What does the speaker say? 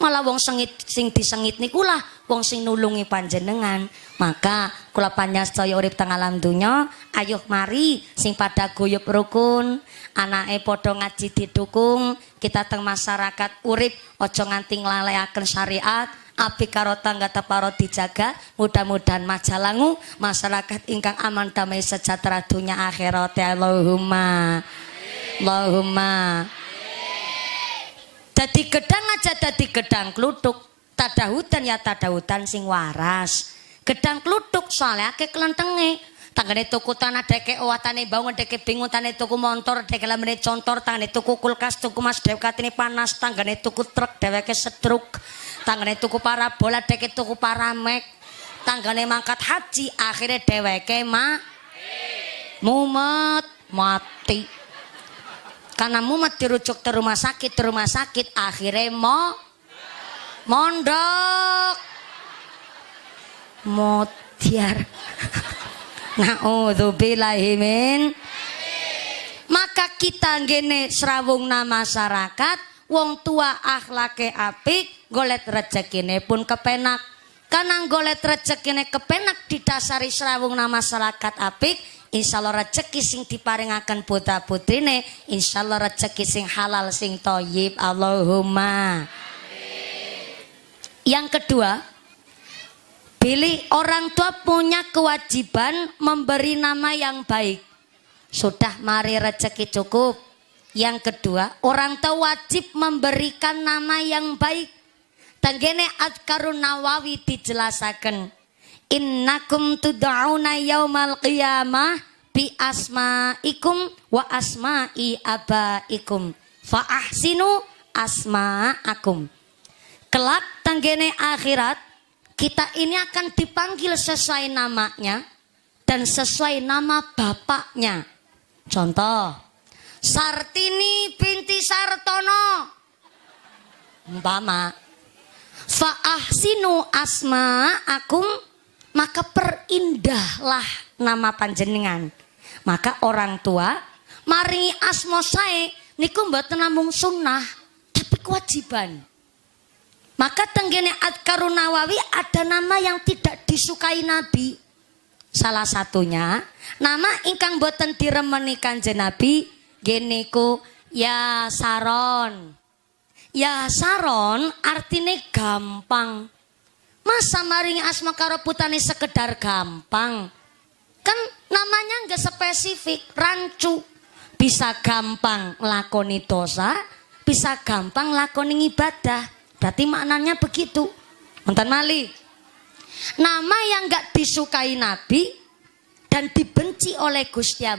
malah wong sing disengit niku lah wong sing nulungi panjenengan. Maka kula panjastaya urip teng alam donya, ayo mari sing pada guyub rukun, anake padha ngaji didukung, kita teng masyarakat urip aja nganti nglalekaken syariat, apik karo tangga teparo dijaga, mudah-mudahan majalangu masyarakat ingkang aman damai sejahtera dunia akhirat. Allahumma Allahumma. Dadi gedang aja dadi gedang kluthuk, tadahudan ya tadahudan sing waras. Gedang kluthuk soalnya akeh klentenge. Tanggane tuku tanah deke owatane bangun deke bingung tane tuku motor deke lamene contor tangane tuku kulkas tuku mas dewekatine panas tanggane tuku truk deweke setruk tanggane tuku parabola deke tuku paramek tanggane mangkat haji akhirnya deweke mumet mati karena mumet dirujuk ke rumah sakit akhirnya mondok mutiar. Na'udzubillahi min. Maka kita ngene srawungna masyarakat wong tua akhlake apik golet rezekine pun kepenak. Karena golet rezekine kepenak didasari srawungna masyarakat apik, insyaallah rezeki sing diparingaken putra putrine insyaallah rezeki sing halal sing thayyib. Allahumma. Yang kedua, pilih orang tua punya kewajiban memberi nama yang baik. Sudah mari rezeki cukup. Yang kedua, orang tua wajib memberikan nama yang baik. Tanggene Adkarun Nawawi dijelasaken. Innakum tud'auna yaumal qiyamah bi asma'ikum wa asma'i abaikum. Fa ahsinu asma'akum. Kelak tanggene akhirat kita ini akan dipanggil sesuai namanya dan sesuai nama bapaknya. Contoh, Sartini binti Sartono. Umpama, fa ahsinu asma'akum, maka perindahlah nama panjenengan. Maka orang tua maringi asma sae niku mboten namung sunnah, tapi kewajiban. Maka tenggene Adkarun Nawawi ada nama yang tidak disukai Nabi. Salah satunya nama ingkang boten diremeni Kanjeng Nabi geniku ya Saron. Ya Saron artine gampang. Masa maring asma karo putane sekedar gampang. Kan namanya enggak spesifik, rancu. Bisa gampang lakoni dosa, bisa gampang lakoni ibadah. Berarti maknanya begitu. Wonten malih. Nama yang enggak disukai Nabi dan dibenci oleh Gusti Allah.